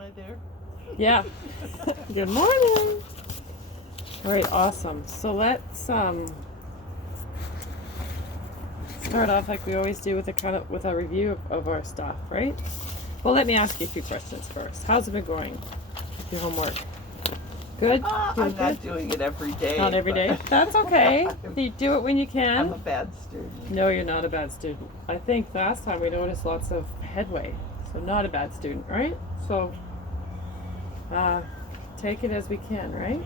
Am I there? Yeah. Good morning. All right, awesome. So let's start off like we always do with a review of our stuff, right? Well, let me ask you a few questions first. How's it been going with your homework? Good? I'm not doing it every day. Not every day? That's okay. You do it when you can. I'm a bad student. No, you're not a bad student. I think last time we noticed lots of headway. So not a bad student, right? So take it as we can, right?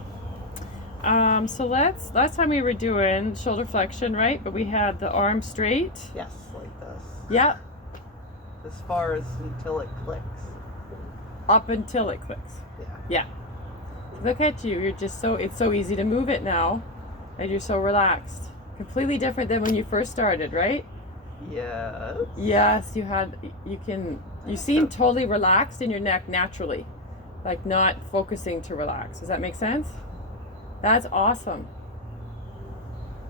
So last time we were doing shoulder flexion, right? But we had the arm straight. Yes, like this. Yeah. As far as until it clicks. Up until it clicks. Yeah. Yeah. Look at you. You're just it's so easy to move it now. And you're so relaxed. Completely different than when you first started, right? Yes. Yes, you seem totally relaxed in your neck naturally. Like not focusing to relax. Does that make sense? That's awesome.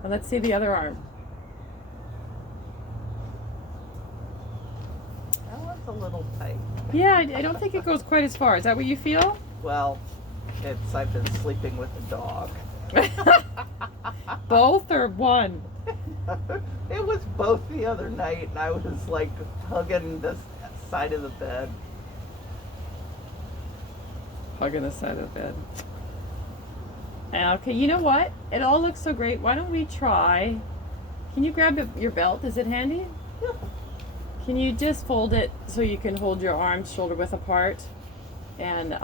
And let's see the other arm. That one's a little tight. Yeah, I don't think it goes quite as far. Is that what you feel? Well, I've been sleeping with a dog. Both or one? It was both the other night, and I was like hugging the side of the bed. Hugging the side of the bed. Okay, you know what? It all looks so great. Why don't we try? Can you grab your belt? Is it handy? Yeah. Can you just fold it so you can hold your arms shoulder width apart? And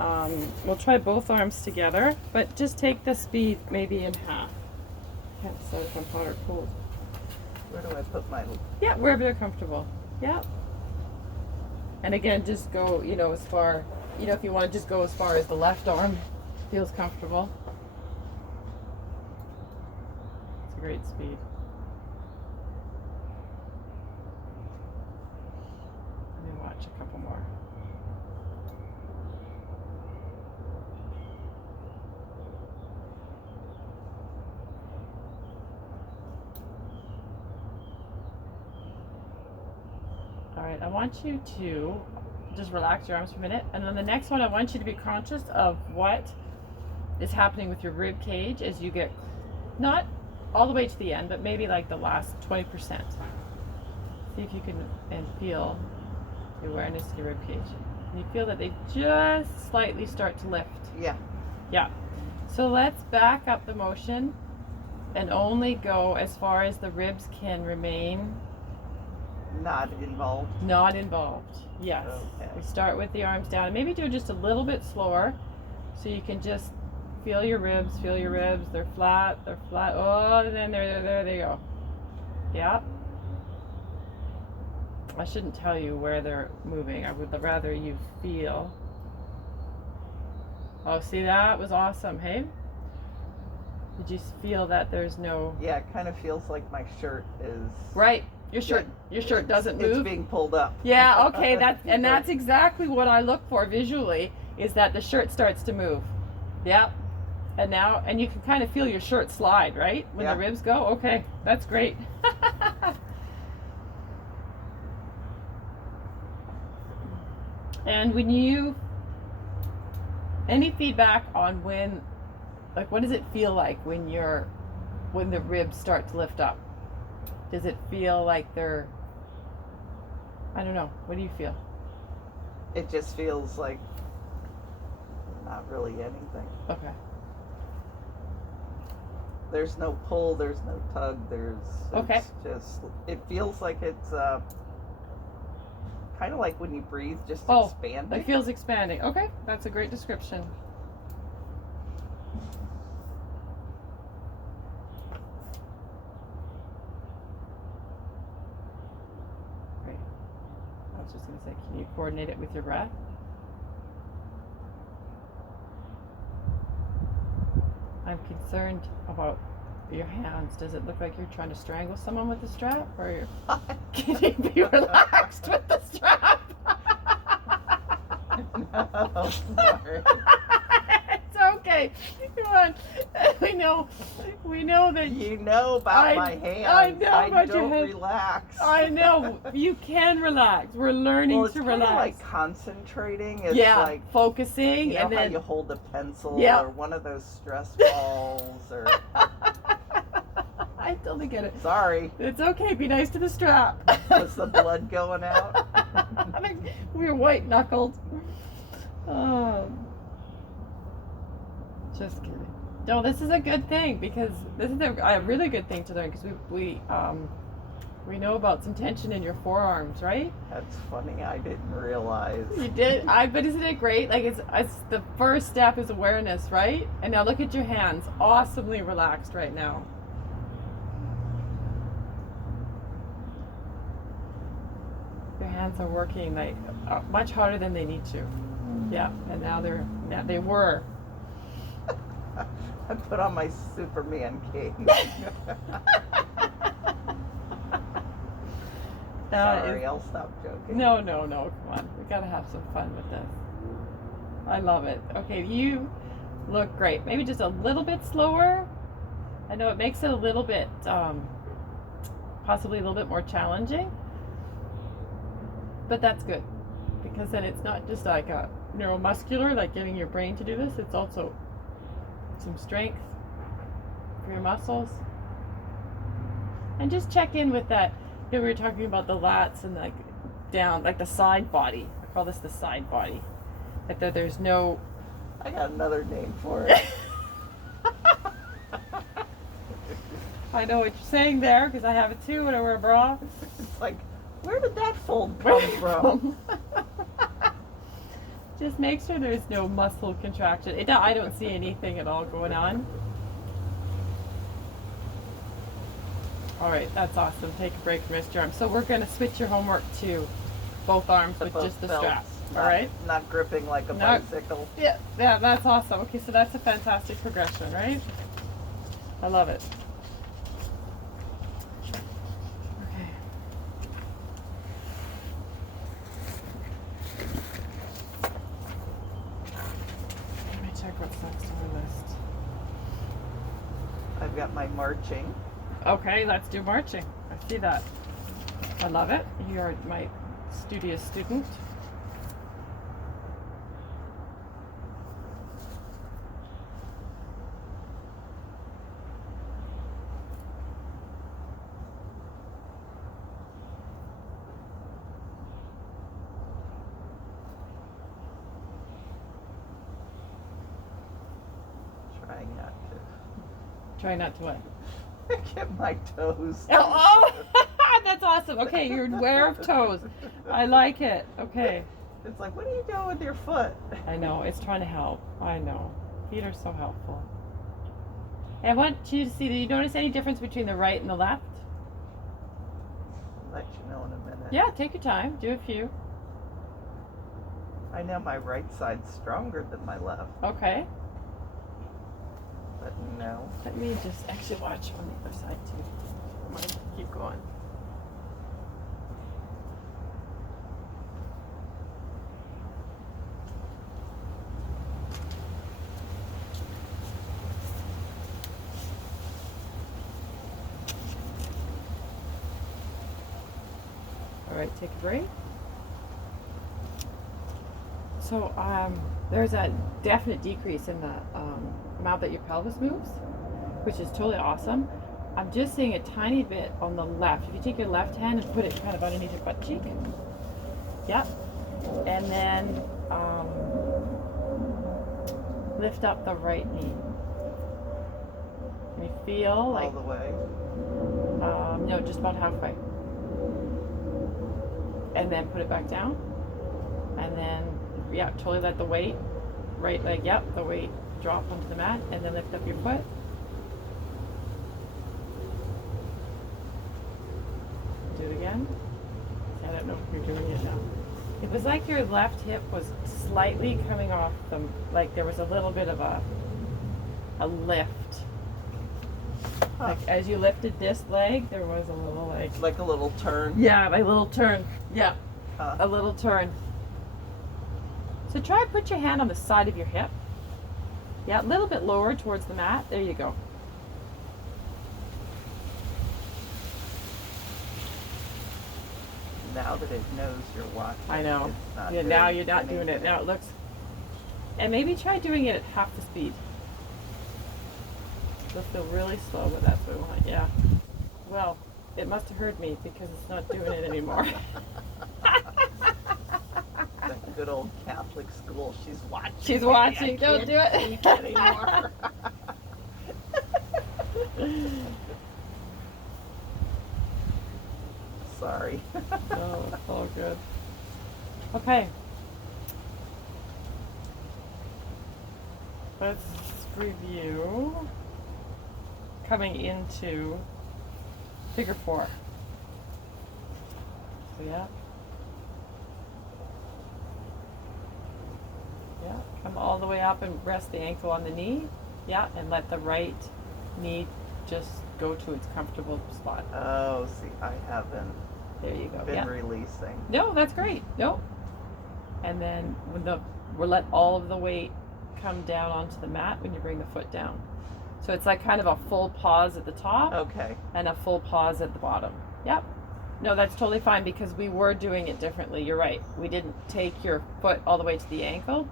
we'll try both arms together, but just take the speed maybe in half. Can't decide if I'm hot or cold. Where do I put my... Yeah, wherever you're comfortable. Yeah. And again, just go, as far, if you want to just go as far as the left arm feels comfortable. It's a great speed. Let me watch a couple more. All right, I want you to just relax your arms for a minute. And then the next one, I want you to be conscious of what is happening with your rib cage as you get, not all the way to the end, but maybe like the last 20%. See if you can and feel the awareness of your rib cage. And you feel that they just slightly start to lift. Yeah. Yeah. So let's back up the motion and only go as far as the ribs can remain Not involved. Not involved. Yes. Okay. We start with the arms down and maybe do it just a little bit slower so you can just feel your ribs, They're flat. Oh, and then there they go. Yeah. I shouldn't tell you where they're moving. I would rather you feel. Oh, see, that was awesome, hey? Did you feel that there's no... Yeah, it kind of feels like my shirt is... Right. Your shirt doesn't move. It's being pulled up. Yeah, okay, that's exactly what I look for visually, is that the shirt starts to move. Yep. And you can kind of feel your shirt slide, right? When the ribs go. Okay, that's great. And any feedback on what does it feel like when the ribs start to lift up? Does it feel like they're, I don't know, what do you feel? It just feels like not really anything. Okay. There's no pull, there's no tug, Okay. It feels like it's kind of like when you breathe, just expanding. It feels expanding. Okay, that's a great description. I was just going to say, can you coordinate it with your breath? I'm concerned about your hands. Does it look like you're trying to strangle someone with the strap? Or can you be relaxed with the strap? No, sorry. It's Okay, come on. We know that You know about my hands. I know about your don't hands. relax. I know you can relax. We're learning Well, it's to kind of relax. like concentrating. It's Yeah, like focusing, you know and how then you hold a pencil Yeah. or one of those stress balls or. I totally get it. Sorry, It's okay. Be nice to the strap. was the blood going out? We were white knuckled. Oh, just kidding. No, this is a good thing because this is a really good thing to learn because we know about some tension in your forearms, right? That's funny. I didn't realize. You did. But isn't it great? Like it's the first step is awareness, right? And now look at your hands, awesomely relaxed right now. Your hands are working like much harder than they need to. Yeah, and now they were. I put on my Superman cape. Sorry, I'll stop joking. No, come on. We gotta have some fun with this. I love it. Okay, you look great. Maybe just a little bit slower. I know it makes it a little bit, possibly a little bit more challenging. But that's good. Because then it's not just like a neuromuscular, like getting your brain to do this. It's also some strength for your muscles. And just check in with that. You know, we were talking about the lats and like down, like the side body. I call this the side body. Like there's no. I got another name for it. I know what you're saying there because I have it too when I wear a bra. It's like, where did that fold come from? Just make sure there's no muscle contraction. I don't see anything at all going on. All right, that's awesome. Take a break from your arm. So we're going to switch your homework to both arms with both just the belts, strap. All right? Not gripping like a bicycle. Yeah, that's awesome. Okay, so that's a fantastic progression, right? I love it. Okay. Let me check what's next on the list. I've got my marching. Okay, let's do marching. I see that. I love it. You are my studious student. Trying not to. Try not to what? Get my toes. Oh, that's awesome. Okay, you're aware of toes. I like it. Okay. It's like, what are you doing with your foot? I know, it's trying to help. I know. Feet are so helpful. I want you to see, do you notice any difference between the right and the left? I'll let you know in a minute. Yeah, take your time. Do a few. I know my right side's stronger than my left, Okay. but no. Let me just actually watch on the other side too. Come on, keep going. All right, take a break. So there's a definite decrease in the amount that your pelvis moves, which is totally awesome. I'm just seeing a tiny bit on the left. If you take your left hand and put it kind of underneath your butt cheek. Yep. And then lift up the right knee. Can you feel All like the way. no, just about halfway. And then put it back down. And then, yeah, totally let the weight, right leg, yep, the weight drop onto the mat. And then lift up your foot. Do it again. I don't know if you're doing it now. It was like your left hip was slightly coming off the, like there was a little bit of a lift. Huh. Like as you lifted this leg, there was a little Like a little turn. yeah, a little turn. Yeah, Huh. a little turn. So try to put your hand on the side of your hip. Yeah, a little bit lower towards the mat. There you go. Now that it knows you're watching. I know. It's not Yeah, now doing you're not doing it. anything. Now it looks. And maybe try doing it at half the speed. It'll feel really slow, but that's what we want. Yeah. Well, it must have heard me because it's not doing it anymore. That good old Catholic school. She's watching. She's me. watching. I Don't do can't it take anymore. Sorry. Oh, it's all good. Okay. Let's review coming into figure 4. So yeah. Yeah, come all the way up and rest the ankle on the knee. Yeah, and let the right knee just go to its comfortable spot. Oh, see, I haven't There you go. been Yeah. releasing. No, that's great. No. And then we'll let all of the weight come down onto the mat when you bring the foot down. So it's like kind of a full pause at the top Okay. and a full pause at the bottom. Yep. No, that's totally fine because we were doing it differently. You're right. We didn't take your foot all the way to the ankle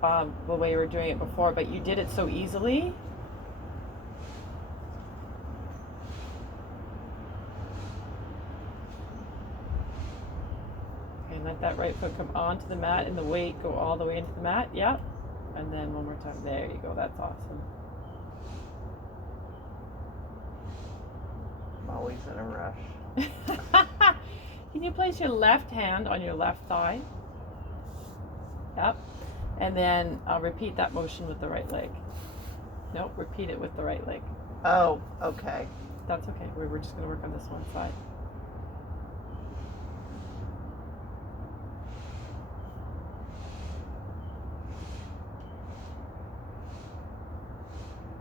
the way you were doing it before, but you did it so easily. Okay, let that right foot come onto the mat and the weight go all the way into the mat. Yep. And then one more time. There you go. That's awesome. I'm always in a rush. Can you place your left hand on your left thigh? Yep. And then repeat that motion with the right leg. Nope, repeat it with the right leg. Oh, okay. That's okay. We're just going to work on this one side.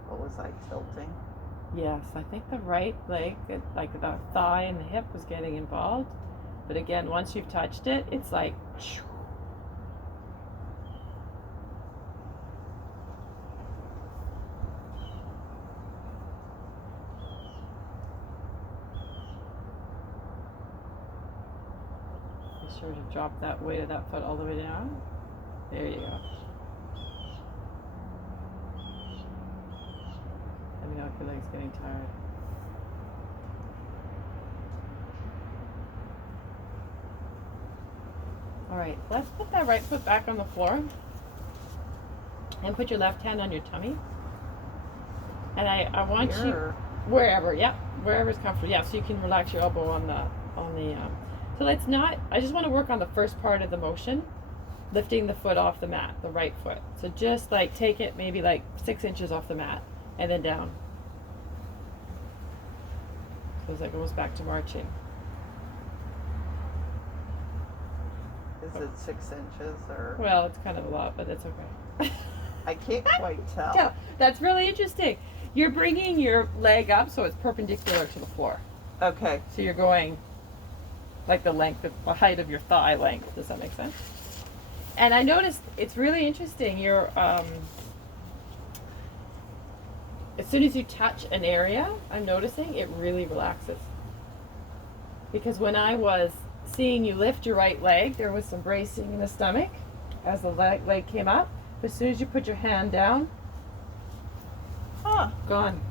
What was I tilting? Yes, I think the right leg, like the thigh and the hip was getting involved. But again, once you've touched it, it's like... Be sure to drop that weight of that foot all the way down. There you go. Let me know if your leg's getting tired. All right, let's put that right foot back on the floor and put your left hand on your tummy. And I want you wherever, yep, wherever's comfortable. Yeah, so you can relax your elbow on the so let's not, I just want to work on the first part of the motion, lifting the foot off the mat, the right foot. So just like take it maybe like 6 inches off the mat and then down. So it's like almost back to marching. Is it 6 inches or? Well, it's kind of a lot, but it's okay. I can't quite tell. Yeah, that's really interesting. You're bringing your leg up so it's perpendicular to the floor. Okay. So you're going like the length of the height of your thigh length. Does that make sense? And I noticed it's really interesting. You're as soon as you touch an area, I'm noticing it really relaxes. Because when I was seeing you lift your right leg, there was some bracing in the stomach as the leg came up. But as soon as you put your hand down, gone.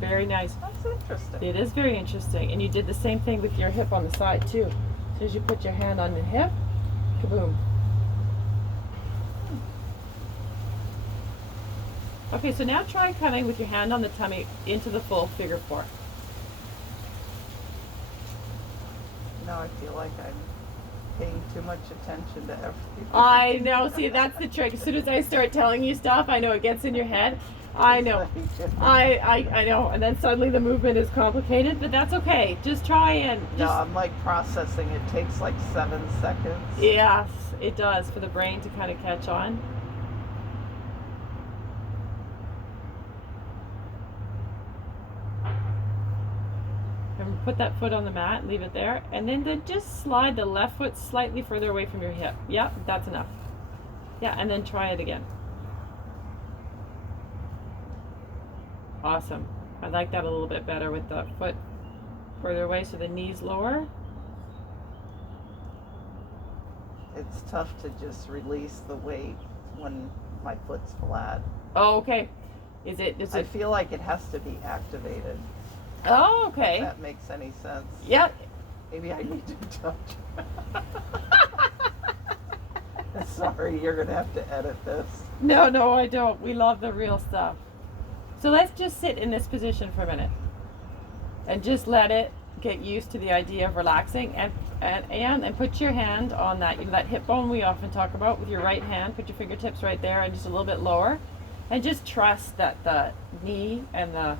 Very nice. That's interesting. It is very interesting. And you did the same thing with your hip on the side too. As soon as you put your hand on the hip, kaboom. Okay, so now try coming with your hand on the tummy into the full figure 4. Now I feel like I'm paying too much attention to everything. I know. See, that's the trick. As soon as I start telling you stuff, I know it gets in your head. I know. I know. And then suddenly the movement is complicated, but that's okay. Just try and No, I'm like processing. It takes like 7 seconds. Yes, it does for the brain to kind of catch on. Remember, put that foot on the mat, leave it there, and then just slide the left foot slightly further away from your hip. Yep, that's enough. Yeah, and then try it again. Awesome. I like that a little bit better with the foot further away so the knees lower. It's tough to just release the weight when my foot's flat. Oh, okay. I feel like it has to be activated. Oh, okay. If that makes any sense. Yeah. Maybe I need to touch. Sorry, you're going to have to edit this. No, I don't. We love the real stuff. So let's just sit in this position for a minute and just let it get used to the idea of relaxing and put your hand on that, you know, that hip bone we often talk about with your right hand. Put your fingertips right there and just a little bit lower, and just trust that the knee and the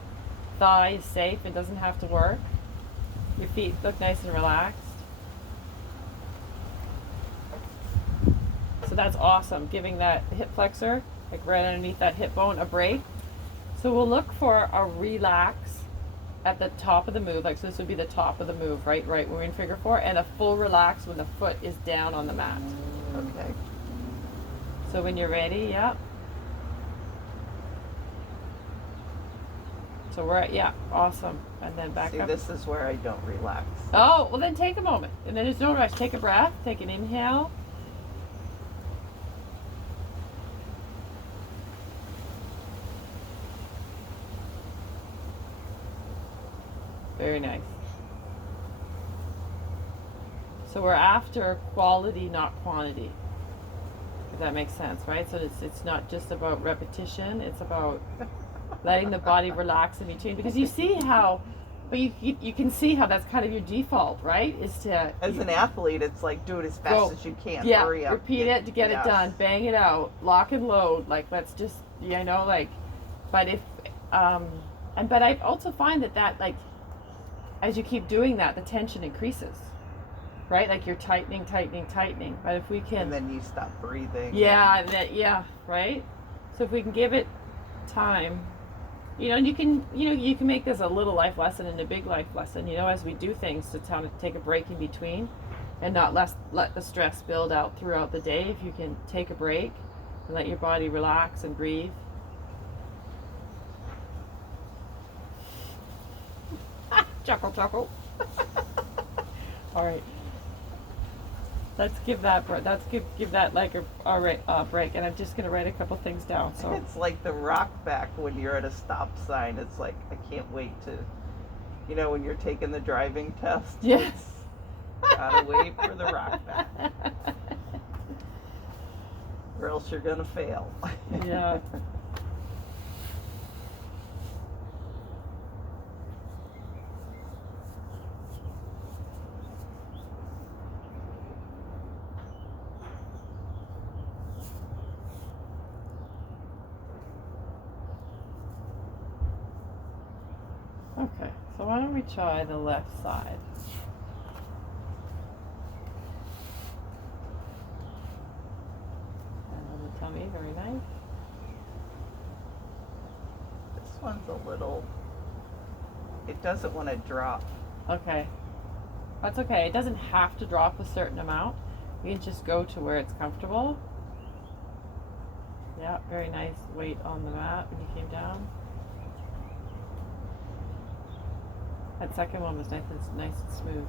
thigh is safe and doesn't have to work. Your feet look nice and relaxed. So that's awesome, giving that hip flexor, like right underneath that hip bone, a break. So we'll look for a relax at the top of the move, like so this would be the top of the move, right when we're in figure four, and a full relax when the foot is down on the mat. Okay. So when you're ready, yeah. So we're at, yeah, awesome. And then back up. This is where I don't relax. Oh, well then take a moment. And then there's no rush. Take a breath, take an inhale. Very nice. So we're after quality, not quantity. If that makes sense, right? So it's not just about repetition, it's about letting the body relax in between. Because you see how, but you can see how that's kind of your default, right? Is to as an athlete, it's like do it as fast as you can. Yeah, hurry up. Repeat it to get it done. Bang it out. Lock and load. Like let's just like. But if but I also find that like as you keep doing that, the tension increases. Right? Like you're tightening. But if we can, and then you stop breathing. Yeah, right? So if we can give it time, and you can make this a little life lesson and a big life lesson, as we do things to take a break in between and not let the stress build out throughout the day. If you can take a break and let your body relax and breathe. Chuckle. All right. Let's give that like a break, and I'm just gonna write a couple things down. So it's like the rock back when you're at a stop sign. It's like I can't wait to, when you're taking the driving test. Yes. Gotta wait for the rock back, or else you're gonna fail. Yeah. Okay, so why don't we try the left side? And on the tummy, very nice. This one's a little, it doesn't want to drop. Okay, that's okay. It doesn't have to drop a certain amount. You can just go to where it's comfortable. Yeah, very nice weight on the mat when you came down. That second one was nice and smooth.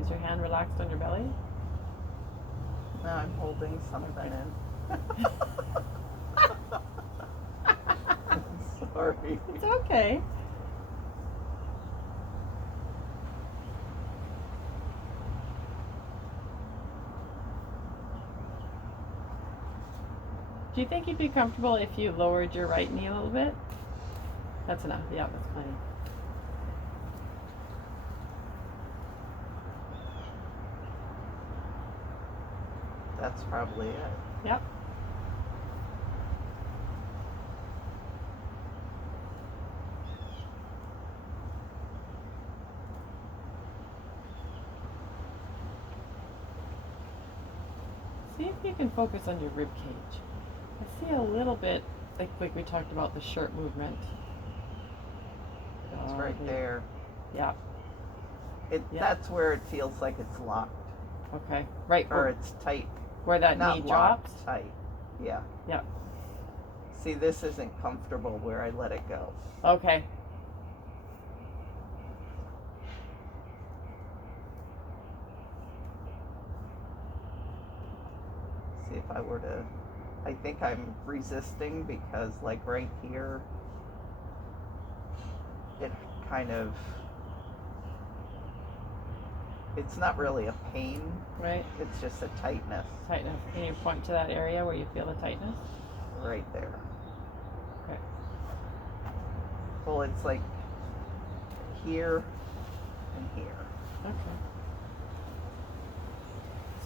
Is your hand relaxed on your belly? No, I'm holding something in. Sorry. It's okay. Do you think you'd be comfortable if you lowered your right knee a little bit? That's enough. Yeah, that's plenty. That's probably it. Yep. See if you can focus on your rib cage. I see a little bit, like we talked about the shirt movement. It's right there. Yeah. Yeah. That's where it feels like it's locked. Okay. Right Or it's tight. where that Not knee locked, drops. tight. Yeah. Yeah. See, this isn't comfortable where I let it go. Okay. See if I were to, I think I'm resisting because like right here, it kind of, it's not really a pain, Right. it's just a tightness Tightness. Can you point to that area where you feel the tightness? right there. Okay. Well, it's like here and here. Okay.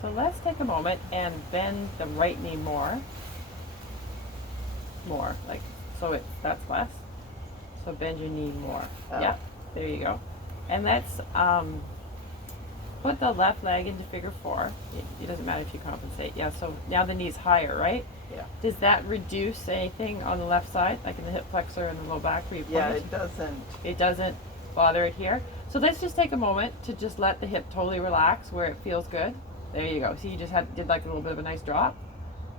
So let's take a moment and bend the right knee more. More, like, so that's less. So bend your knee more. Oh. Yeah, there you go. And let's put the left leg into figure 4. It doesn't matter if you compensate. Yeah, so now the knee's higher, right? Yeah. Does that reduce anything on the left side, like in the hip flexor and the low back where you Yeah, point? it doesn't. It doesn't bother it here. So let's just take a moment to just let the hip totally relax where it feels good. There you go. See, you just did like a little bit of a nice drop,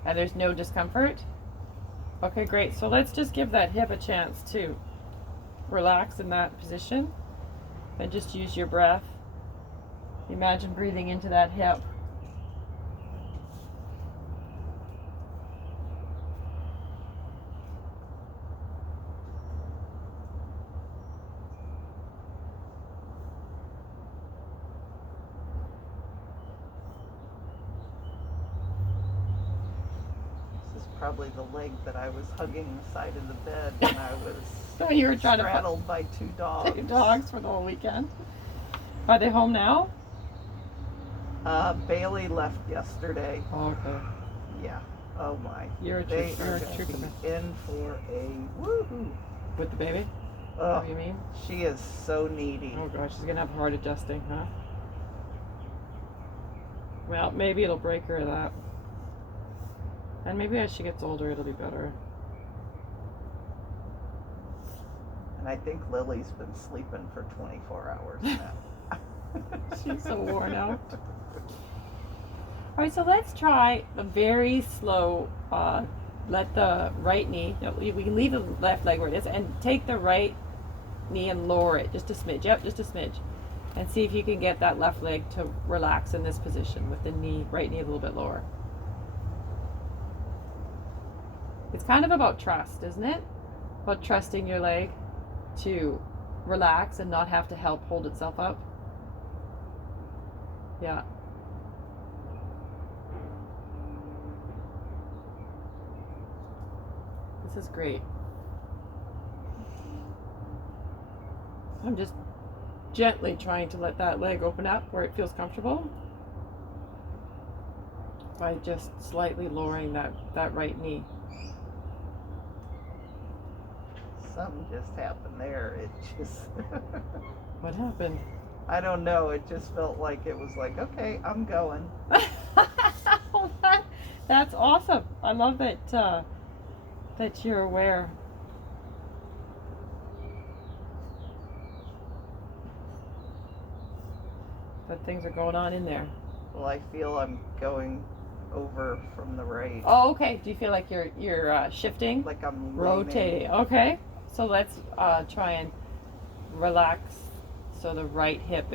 and there's no discomfort. Okay, great. So let's just give that hip a chance to relax in that position, and just use your breath. Imagine breathing into that hip. Probably the leg that I was hugging the side of the bed when I was When you were trying straddled by 2 dogs. 2 dogs for the whole weekend. Are they home now? Bailey left yesterday. Oh, okay. Yeah. Oh my. You're a They trooper. You're are a going to trooper. be in for a woohoo. With the baby? Oh, What do you mean? she is so needy. Oh gosh, she's gonna have hard adjusting, huh? Well, maybe it'll break her of that. And maybe as she gets older, it'll be better. And I think Lily's been sleeping for 24 hours now. She's so worn out. All right, so let's try a very slow, let the right knee, no, we can leave the left leg where it is, and take the right knee and lower it just a smidge. Yep, just a smidge. And see if you can get that left leg to relax in this position with the knee, right knee a little bit lower. It's kind of about trust, isn't it? About trusting your leg to relax and not have to help hold itself up. Yeah. This is great. I'm just gently trying to let that leg open up where it feels comfortable by just slightly lowering that right knee. Something just happened there. It just. What happened? I don't know. It just felt like it was like, okay, I'm going. That's awesome. I love that that you're aware. That things are going on in there. Well, I feel I'm going over from the right. Oh, okay. Do you feel like you're shifting? Like I'm leaning. Rotating. Okay. So let's try and relax so the right hip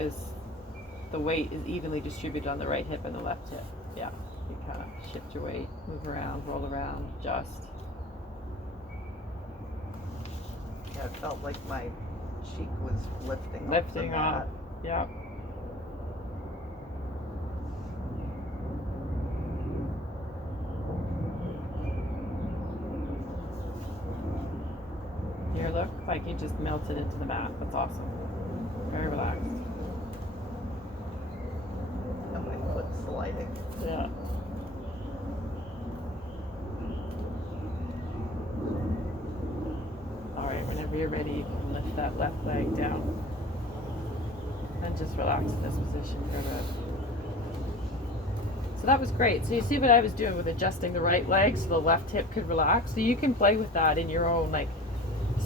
the weight is evenly distributed on the right hip and the left hip. Yeah. You kind of shift your weight, move around, roll around, adjust. Yeah, it felt like my cheek was lifting Lifting off up. Yep. You look like you just melted into the mat. That's awesome. Very relaxed. and my foot sliding. Yeah. Alright, whenever you're ready, you can lift that left leg down. And just relax in this position for a bit. So that was great. So you see what I was doing with adjusting the right leg so the left hip could relax? So you can play with that in your own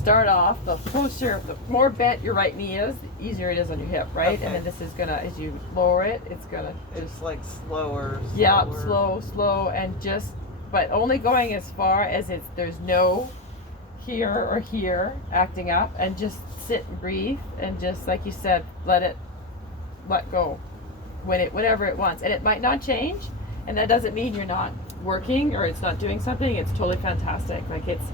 start off, the closer, the more bent your right knee is, the easier it is on your hip, right? Okay. And then this is gonna, as you lower it, it's gonna It's like slower. yeah, slow, and just, but only going as far as there's no here or here acting up, and just sit and breathe, and just like you said, let go whenever it wants, and it might not change, and that doesn't mean you're not working or it's not doing something. It's totally fantastic. Like, it's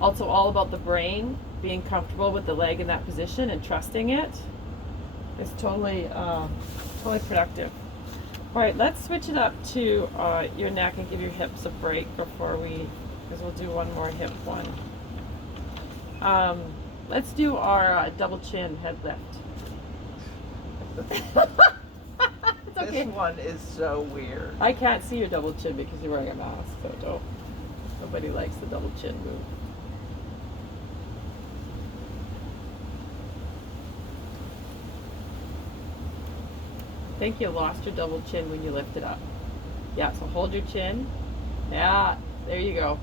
also all about the brain being comfortable with the leg in that position and trusting it. It's totally productive. All right, let's switch it up to your neck and give your hips a break because we'll do one more hip one. Let's do our double chin head lift. It's okay. This one is so weird. I can't see your double chin because you're wearing a mask, so nobody likes the double chin move. I think you lost your double chin when you lift it up. Yeah, so hold your chin. Yeah, there you go.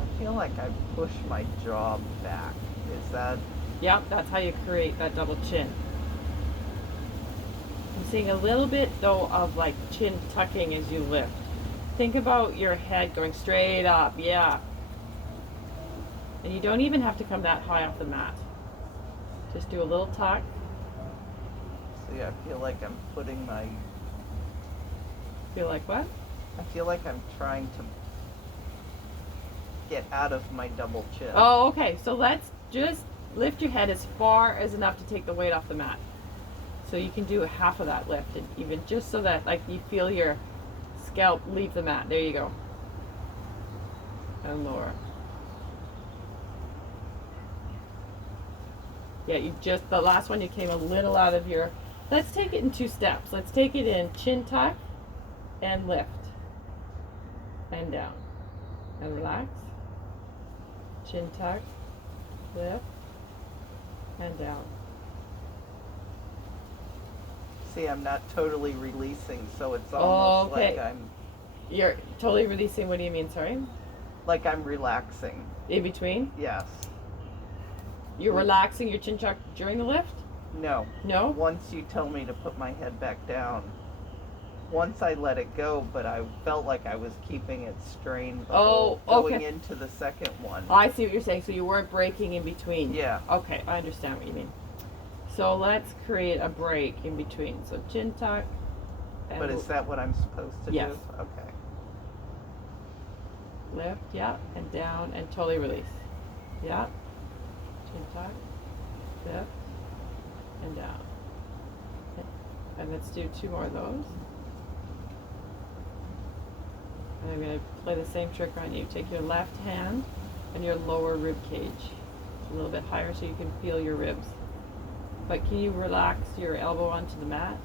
I feel like I push my jaw back. Is that? Yep, that's how you create that double chin. I'm seeing a little bit though of like chin tucking as you lift. Think about your head going straight up, yeah. And you don't even have to come that high off the mat. Just do a little tuck. See, I feel like I'm putting my. Feel like what? I feel like I'm trying to get out of my double chin. Oh, okay. So let's just lift your head as far as enough to take the weight off the mat. So you can do half of that lift, and even just so that like you feel your scalp leave the mat. There you go. And lower. Yeah, the last one you came a little out of your, let's take it in 2 steps. Let's take it in chin tuck and lift. And down. And relax. Chin tuck, lift, and down. See, I'm not totally releasing, so it's almost like You're totally releasing, what do you mean, sorry? like I'm relaxing. In between? Yes. You're relaxing your chin tuck during the lift? No. No? Once you tell me to put my head back down, once I let it go, but I felt like I was keeping it strained going into the second one. I see what you're saying. So you weren't breaking in between. Yeah. Okay, I understand what you mean. So let's create a break in between. So chin tuck. And But is that what I'm supposed to Yes. do? Okay. Lift, yeah, and down, and totally release. Yeah. Chin tuck, lift, and down. And let's do 2 more of those. And I'm going to play the same trick on you. Take your left hand and your lower rib cage a little bit higher so you can feel your ribs. But can you relax your elbow onto the mat?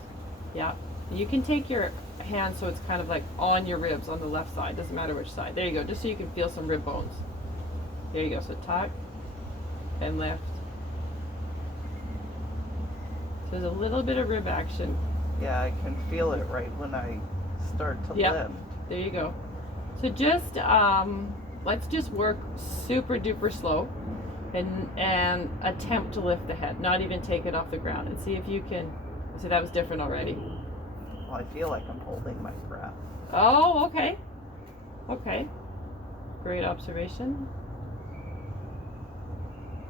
Yeah. You can take your hand so it's kind of like on your ribs on the left side. Doesn't matter which side. There you go. Just so you can feel some rib bones. There you go. So tuck and lift. So there's a little bit of rib action. Yeah, I can feel it right when I start to lift. There you go. So just let's just work super duper slow and attempt to lift the head, not even take it off the ground, and see if you can. See, that was different already. Well, I feel like I'm holding my breath. Oh, okay. Okay. Great observation.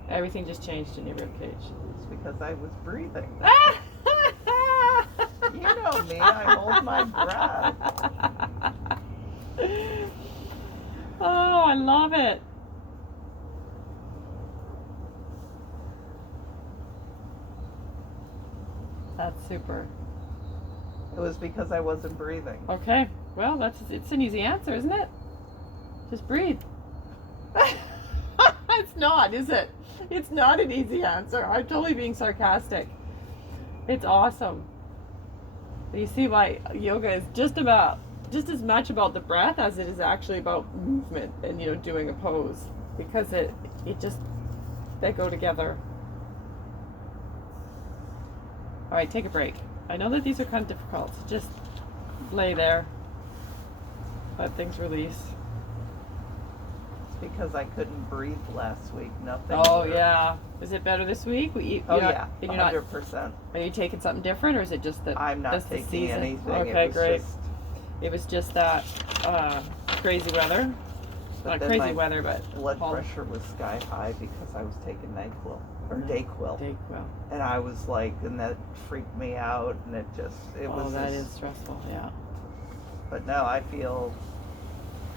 Everything just changed in your rib cage. It's because I was breathing. You know me, I hold my breath. Oh, I love it. That's super. It was because I wasn't breathing. Okay. Well, it's an easy answer, isn't it? Just breathe. It's not, is it? It's not an easy answer. I'm totally being sarcastic. It's awesome. You see why yoga is just as much about the breath as it is actually about movement and, doing a pose, because they go together. All right, take a break. I know that these are kind of difficult. Just lay there. Let things release. because I couldn't breathe last week. Nothing. Oh worked. yeah. Is it better this week? Yeah, and you're not. 100%. Are you taking something different, or is it just that I'm not that's the taking season? anything. Okay, It was great. Just, It was just that crazy weather. Not then crazy my weather, but blood pressure was sky high because I was taking NyQuil or Dayquil. Dayquil. And I was like, and that freaked me out, and it was. Oh, that is stressful. Yeah. But no, I feel.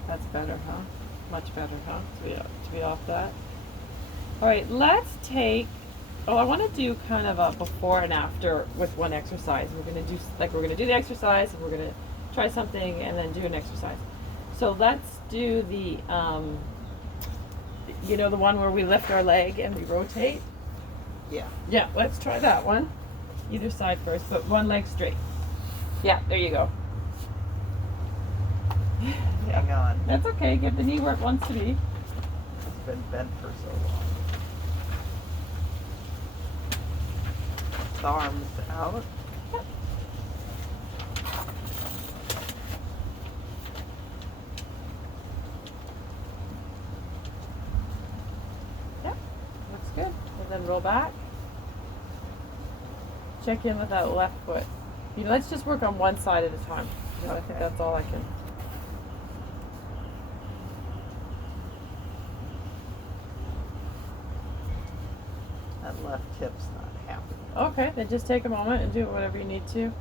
That's better, huh? Much better, huh? To be off that. All right, let's take. Oh, I want to do kind of a before and after with one exercise. We're gonna do the exercise, and we're gonna try something, and then do an exercise. So let's do the the one where we lift our leg and we rotate. Yeah. Yeah, let's try that one. Either side first, but one leg straight. Yeah, there you go. Hang on. That's okay. Give the knee where it wants to be. It's been bent for so long. Arms out. Yep, looks good. And then roll back. Check in with that left foot. Let's just work on one side at a time. I think that's all I can. That left hip's not happy. Okay, then just take a moment and do whatever you need to.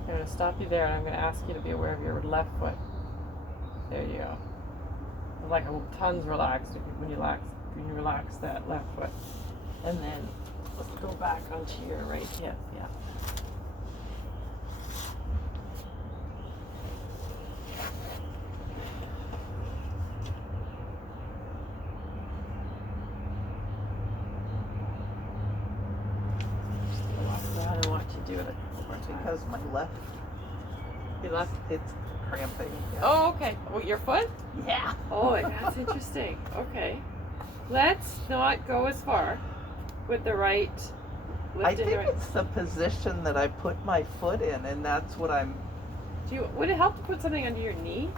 I'm going to stop you there, and I'm going to ask you to be aware of your left foot. There you go. Like tons relaxed when you relax that left foot. And then let's go back onto your right hip. Yeah. I want you to do it a couple more times. Because my left. Your left? It's cramping. Yeah. Oh, okay. Oh, your foot? Yeah. Oh, that's interesting. Okay. Let's not go as far with the right. I think it's the position that I put my foot in, and that's what I'm. Would it help to put something under your knee?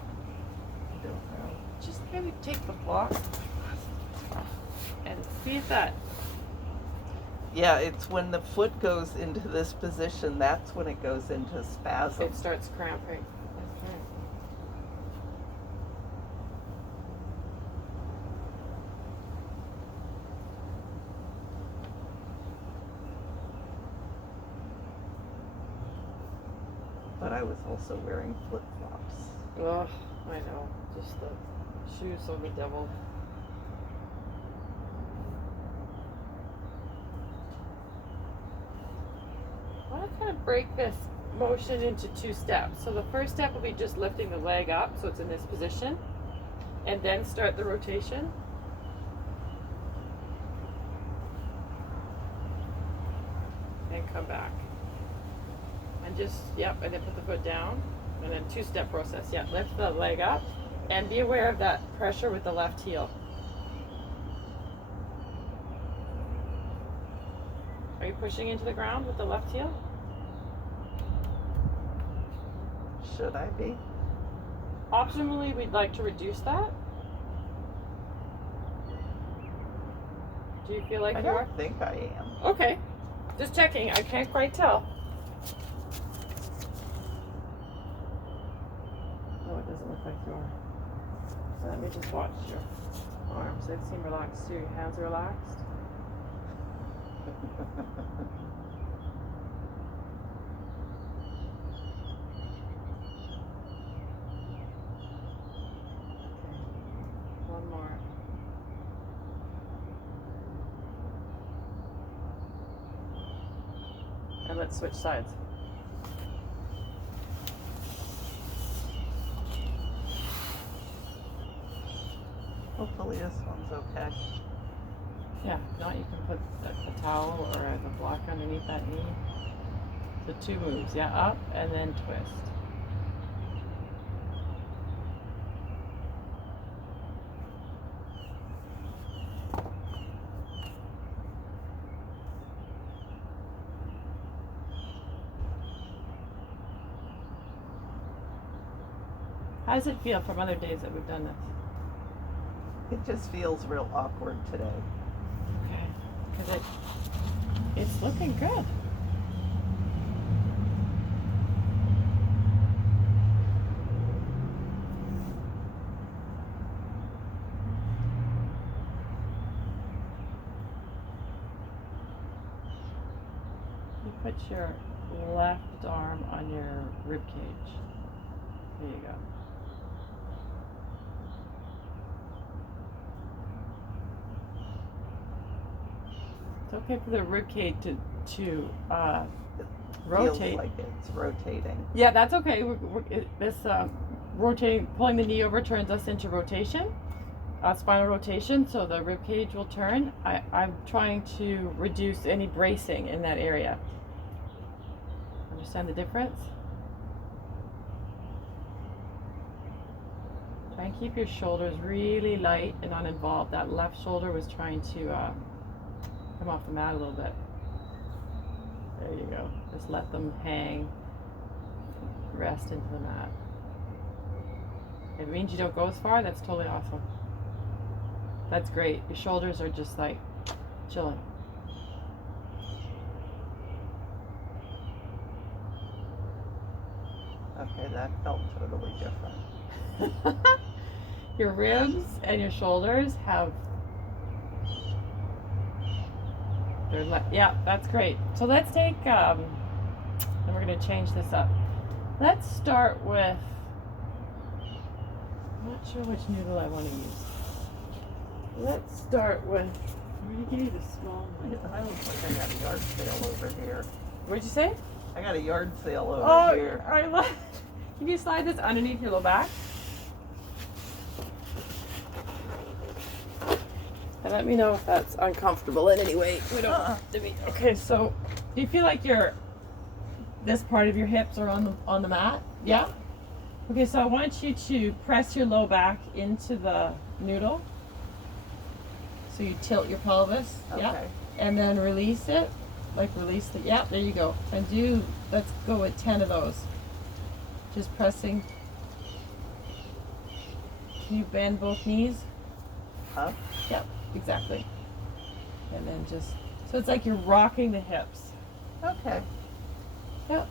I don't know. Just maybe take the block and see if that. Yeah, it's when the foot goes into this position, that's when it goes into spasm. It starts cramping. Okay. But I was also wearing flip-flops. Oh, I know. Just the shoes of the devil. I want to kind of break this motion into two steps. So the first step will be just lifting the leg up so it's in this position, and then start the rotation. And come back. And and then put the foot down, and then two-step process. Yeah, lift the leg up, and be aware of that pressure with the left heel. Are you pushing into the ground with the left heel? Should I be? Optimally, we'd like to reduce that. Do you feel like I you are? don't think I am. Okay. Just checking. I can't quite tell. No, it doesn't look like you are. So let me just watch your arms. They seem relaxed too. Your hands are relaxed. One more. And let's switch sides. Hopefully this one's okay. Yeah, if not, you can put a towel or a block underneath that knee. So two moves, yeah, up and then twist. How does it feel from other days that we've done this? It just feels real awkward today. Okay. Because it's looking good. You put your left arm on your rib cage. There you go. It's okay for the rib cage to rotate. Feels like it's rotating. Yeah, that's okay. This rotating, pulling the knee over turns us into rotation, spinal rotation, so the rib cage will turn. I'm trying to reduce any bracing in that area. Understand the difference? Try and keep your shoulders really light and uninvolved. That left shoulder was trying to come off the mat a little bit. There you go. Just let them hang, rest into the mat. If it means you don't go as far, that's totally awesome. That's great. Your shoulders are just like chilling. Okay, that felt totally different. Your ribs and your shoulders have yeah, that's great. So let's take and we're going to change this up. Let's start with, I'm not sure which noodle I want to use. Let's start with, I'm going to give you the small one. I look like I got a yard sale over here. What'd you say? I got a yard sale over here. I love. Can you slide this underneath your low back? And let me know if that's uncomfortable in any way. We don't have to be. Okay, so do you feel like this part of your hips are on the mat? Yeah? Okay, so I want you to press your low back into the noodle. So you tilt your pelvis. Okay. Yeah. And then release it. Like release the, yeah, there you go. And let's go with 10 of those. Just pressing. Can you bend both knees? Huh? Yep, exactly. And then just, so it's like you're rocking the hips. Okay. Yep.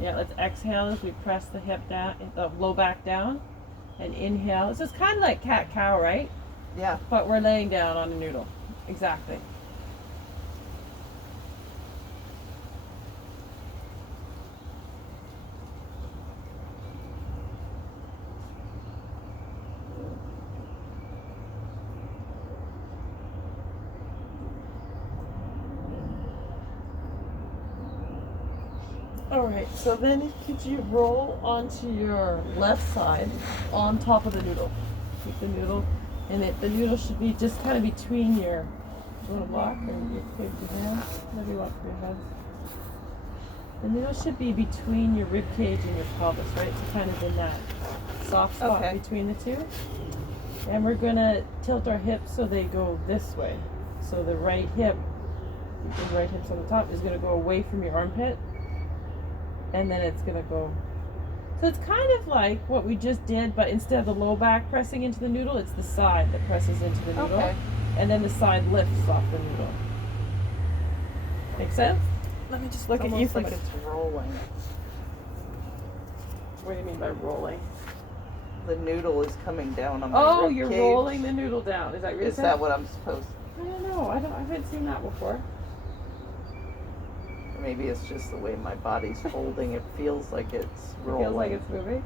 Yeah, let's exhale as we press the hip down, the low back down, and inhale. So it's kind of like cat-cow, right? Yeah. But we're laying down on a noodle. Exactly. All right, so then could you roll onto your left side on top of the noodle? Keep the noodle, and the noodle should be just kind of between your little block and your hands. Maybe walk your head. The noodle should be between your rib cage and your pelvis, right? So kind of in that soft spot between the two. And we're gonna tilt our hips so they go this way. So the right hip, the right hip's on the top, is gonna go away from your armpit. And then it's gonna go. So it's kind of like what we just did, but instead of the low back pressing into the noodle, it's the side that presses into the noodle. Okay. And then the side lifts off the noodle. Make sense? Let me just look at you from like it's rolling. What do you mean by rolling? The noodle is coming down on my rib you're cage. rolling the noodle down. Is that what you Is said? that what I'm supposed to? I don't know. I haven't seen that before. Maybe it's just the way my body's folding. It feels like it's rolling. It feels like it's moving.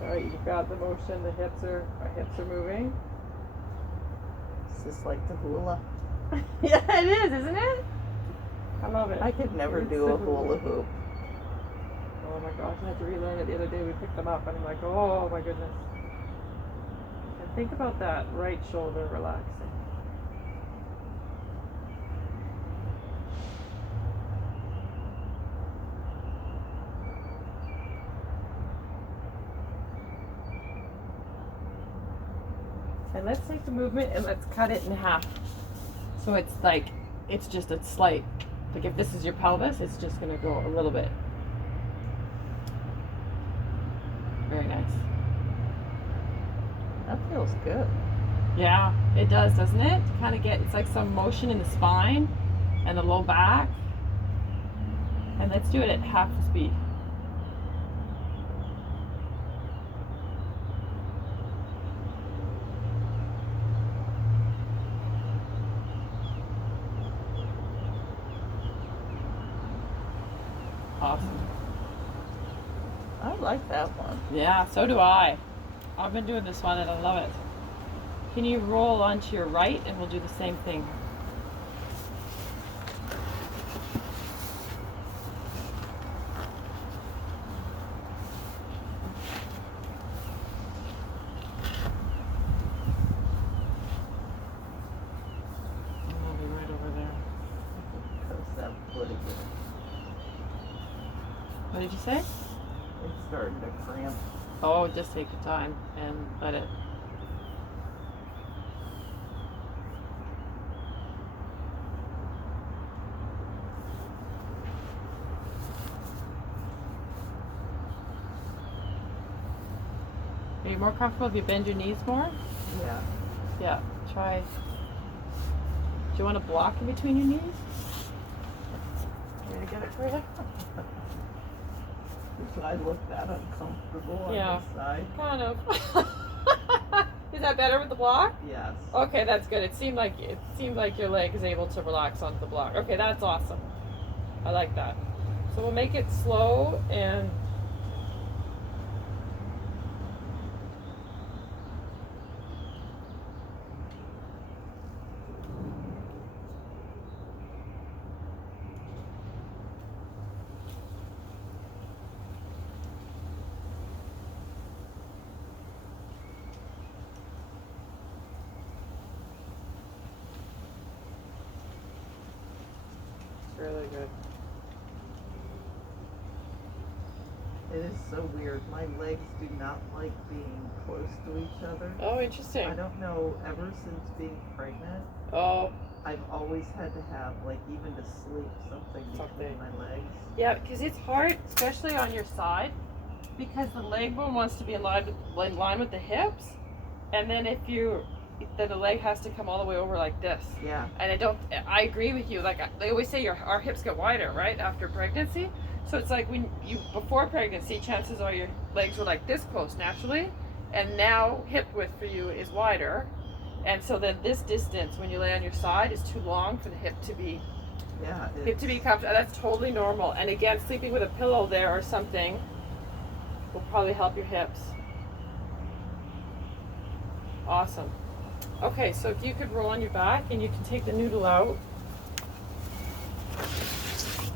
Alright, you got the motion. Our hips are moving. Is this like the hula? Yeah, it is, isn't it? I love it. I could never do a hula hoop. Oh my gosh, I had to relearn it the other day. We picked them up and I'm like, oh my goodness. And think about that right shoulder relaxing. And let's take the movement and let's cut it in half. So it's like, it's just a slight, like if this is your pelvis, it's just gonna go a little bit. Very nice. That feels good. Yeah, it does, doesn't it? Kind of get, it's like some motion in the spine and the low back. And let's do it at half the speed. Awesome. I like that one. Yeah, so do I. I've been doing this one and I love it. Can you roll onto your right and we'll do the same thing? I'll be right over there. Because that would again. What did you say? It's starting to cramp. Oh, just take your time and let it. Are you more comfortable if you bend your knees more? Yeah. Yeah, try. Do you want to block in between your knees? I'm gonna get it for you. Do I look that uncomfortable on Yeah. this side? Kind of. Is that better with the block? Yes. Okay, that's good. It seemed like your leg is able to relax onto the block. Okay, that's awesome. I like that. So we'll make it slow and really good. It is so weird. My legs do not like being close to each other. Oh, interesting. I don't know, ever since being pregnant, Oh, I've always had to have, like, even to sleep, something between my legs. yeah, because it's hard, especially on your side, because the leg bone wants to be in line with the hips, and then then the leg has to come all the way over like this. Yeah. And I agree with you. Like they always say, our hips get wider, right, after pregnancy. So it's like before pregnancy, chances are your legs were like this close naturally, and now hip width for you is wider, and so then this distance when you lay on your side is too long for the hip to be comfortable. That's totally normal. And again, sleeping with a pillow there or something will probably help your hips. Awesome. Okay, so if you could roll on your back and you can take the noodle out.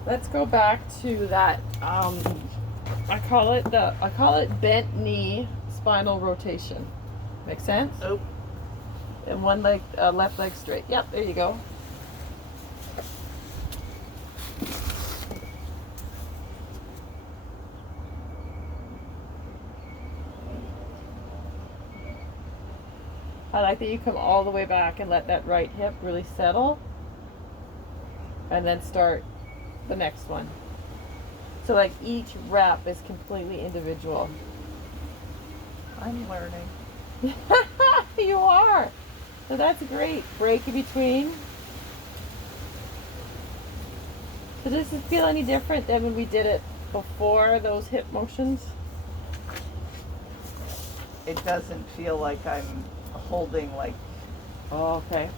Let's go back to that. I call it bent knee spinal rotation. Make sense? Oh. And one leg, left leg straight. Yep, there you go. I like that you come all the way back and let that right hip really settle, and then start the next one. So like each rep is completely individual. I'm learning. You are. So that's great. Break in between. So does it feel any different than when we did it before those hip motions? It doesn't feel like I'm holding, like, Oh, okay.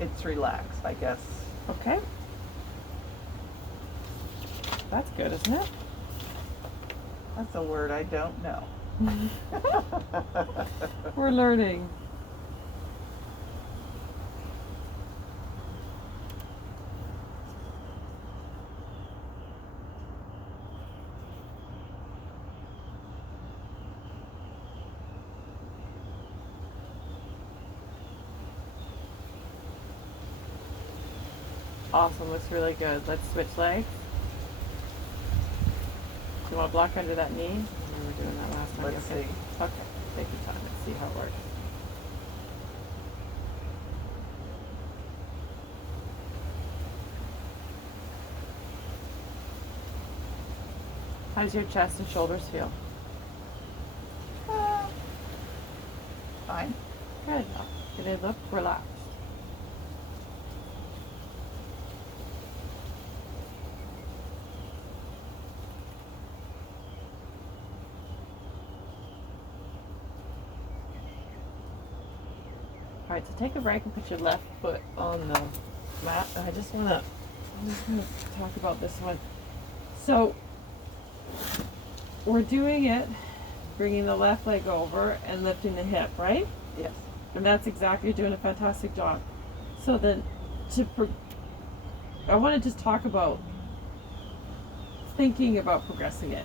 it's relaxed, I guess. Okay. That's good, isn't it? That's a word I don't know. We're learning. Awesome, looks really good. Let's switch legs. Do you want to block under that knee? We were doing that last time. Let's see. Okay, take your time. Let's see how it works. How's your chest and shoulders feel? Fine. Good. Do they look relaxed? All right, so take a break and put your left foot on the mat. I just want to talk about this one. So we're doing it, bringing the left leg over and lifting the hip, right? Yes. And that's exactly, you're doing a fantastic job. So then, I want to just talk about thinking about progressing it.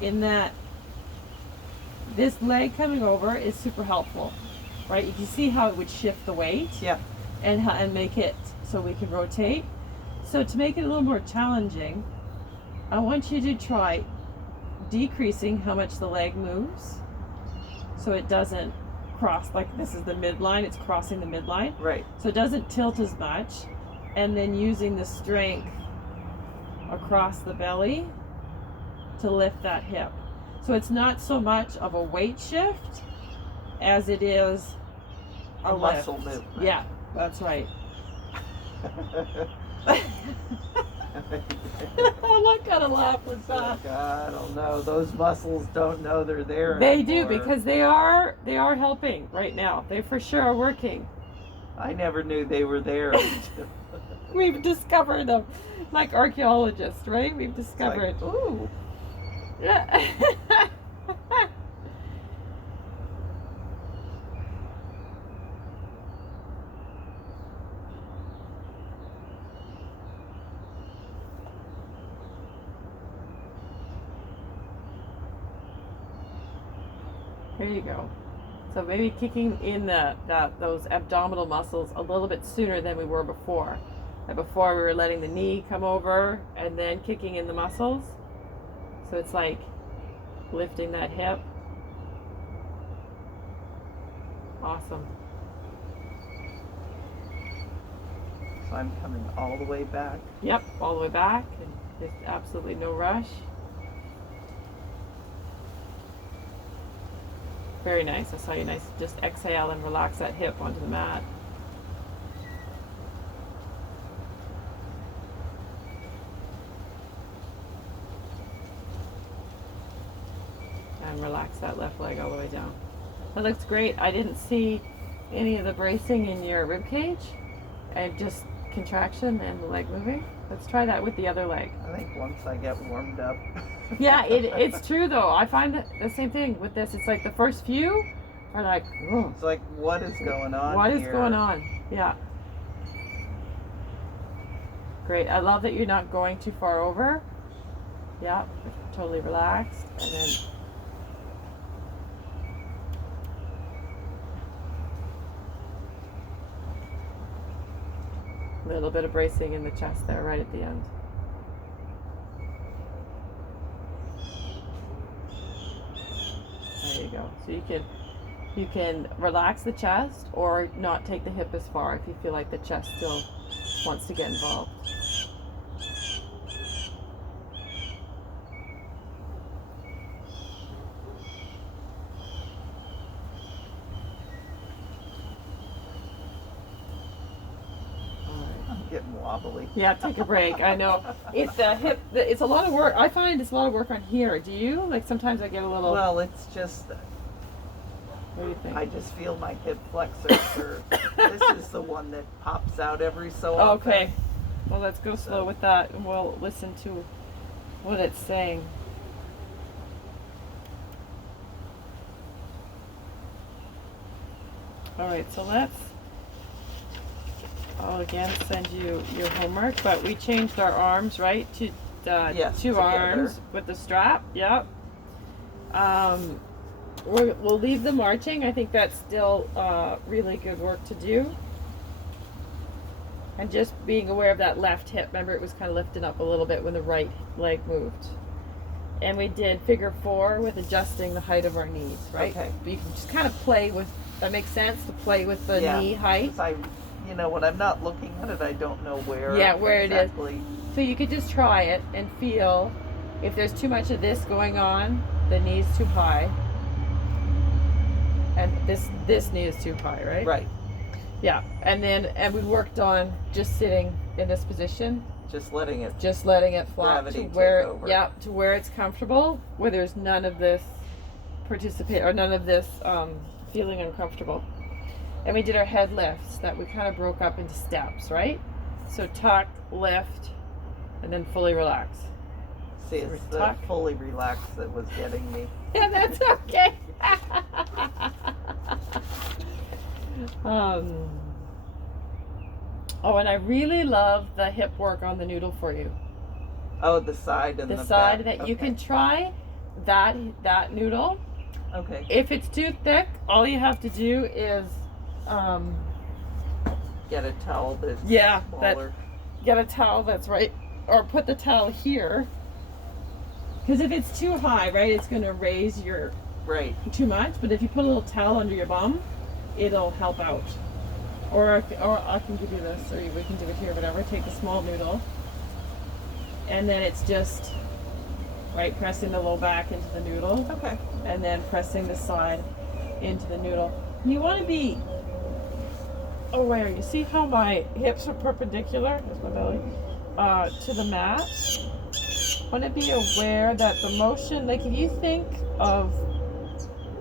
In that, this leg coming over is super helpful, right? You can see how it would shift the weight. Yeah. And make it so we can rotate. So to make it a little more challenging, I want you to try decreasing how much the leg moves, so it doesn't cross, like this is the midline, it's crossing the midline. Right. So it doesn't tilt as much, and then using the strength across the belly to lift that hip. So it's not so much of a weight shift as it is a muscle lift. movement. Yeah, that's right. I'm not gonna laugh with that. Like, I don't know. Those muscles don't know they're there They anymore. do, because they are helping right now. They for sure are working. I never knew they were there. We've discovered them, like archaeologists, right? We've discovered. Like, ooh. Yeah. There you go. So maybe kicking in those abdominal muscles a little bit sooner than we were before. Like before we were letting the knee come over and then kicking in the muscles. So it's like lifting that hip. Awesome. So I'm coming all the way back. Yep, all the way back, and there's absolutely no rush. Very nice. I saw you nice. Just exhale and relax that hip onto the mat. And relax that left leg all the way down. That looks great. I didn't see any of the bracing in your rib cage. I just contraction and the leg moving. Let's try that with the other leg. I think once I get warmed up. Yeah, it's true though. I find that the same thing with this. It's like the first few are like, oh, It's like, what is going on what is here? going on? Yeah. Great. I love that you're not going too far over. Yeah, totally relaxed. And then a little bit of bracing in the chest there right at the end. There you go. So you can relax the chest or not take the hip as far if you feel like the chest still wants to get involved. I'm getting wobbly. Yeah, take a break. I know. It's the hip. It's a lot of work. I find it's a lot of work on here. Do you? Like sometimes I get a little. Well, it's just, What do you think? I just feel my hip flexor. This is the one that pops out every so often. Okay. Well, let's go slow with that, and we'll listen to what it's saying. All right. So I'll again send you your homework, but we changed our arms, right, to Yes, two together. arms with the strap. Yep. We'll leave the marching. I think that's still really good work to do. And just being aware of that left hip. Remember, it was kind of lifted up a little bit when the right leg moved. And we did figure 4 with adjusting the height of our knees, right? Okay. But you can just kind of play with, that makes sense, to play with the Yeah, knee height. 'cause when I'm not looking at it, I don't know where. Yeah, where it is. exactly. So you could just try it and feel If there's too much of this going on, the knee's too high. And this knee is too high, right? Right. Yeah. And we worked on just sitting in this position. Just letting it flop gravity to where take over. yeah, to where it's comfortable, where there's none of this feeling uncomfortable. And we did our head lifts that we kind of broke up into steps, right? So tuck, lift, and then fully relax. See, So it's we the tuck. fully relaxed that was getting me. Yeah, that's okay. Oh, and I really love the hip work on the noodle for you. Oh, the side and the side back. that you can try that noodle. Okay. If it's too thick, all you have to do is Get a towel that's smaller. Get a towel that's right, or put the towel here. Because if it's too high, right, it's going to raise your too much. But if you put a little towel under your bum, it'll help out. Or I can give you this, or we can do it here, whatever. Take the small noodle, and then it's just pressing the low back into the noodle. Okay. And then pressing the side into the noodle. You want to be aware. You see how my hips are perpendicular? There's my belly to the mat. Want to be aware that the motion, like if you think of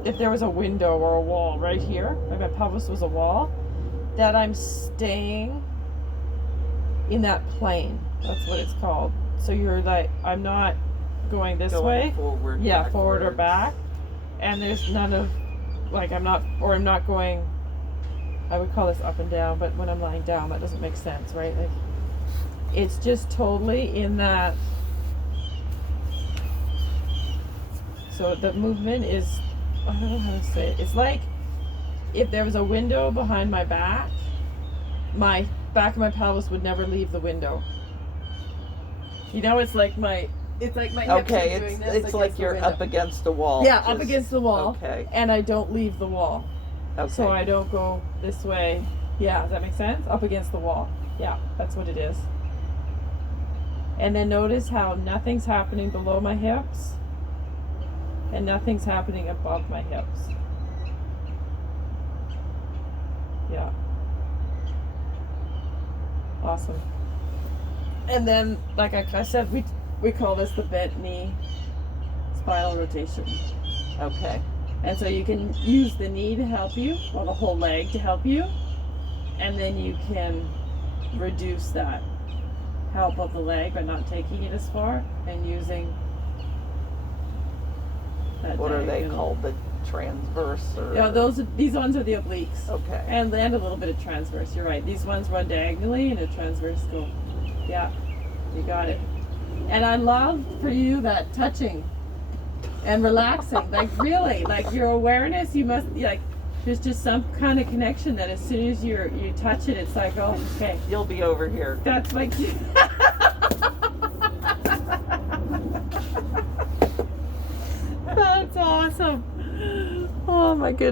if there was a window or a wall right here, like my pelvis was a wall, that I'm staying in that plane. That's what it's called. So you're like, I'm not going this way. Forward. Yeah, forward or back. And there's none of, like I'm not going, I would call this up and down, but when I'm lying down, that doesn't make sense, right? Like, it's just totally in that. So the movement is, I don't know how to say it. It's like if there was a window behind my back of my pelvis would never leave the window. You know, it's like my hips are doing this. It's like you're up against a wall. Yeah, up against the wall. Okay. And I don't leave the wall. Okay. So I don't go this way. Yeah, does that make sense? Up against the wall. Yeah, that's what it is. And then notice how nothing's happening below my hips and nothing's happening above my hips. Yeah. Awesome. And then, like I said, we call this the bent knee spinal rotation. Okay. And so you can use the knee to help you, or the whole leg to help you, and then you can reduce that help of the leg by not taking it as far and using that. What are they called? The transverse? Or... Yeah, these ones are the obliques. Okay. And a little bit of transverse. You're right. These ones run diagonally, and a transverse go. Yeah, you got it. And I love for you that touching and relaxing, like really, like your awareness. You must there's just some kind of connection that as soon as you touch it, it's like, oh, okay, you'll be over here. That's like. That's awesome. Oh my goodness.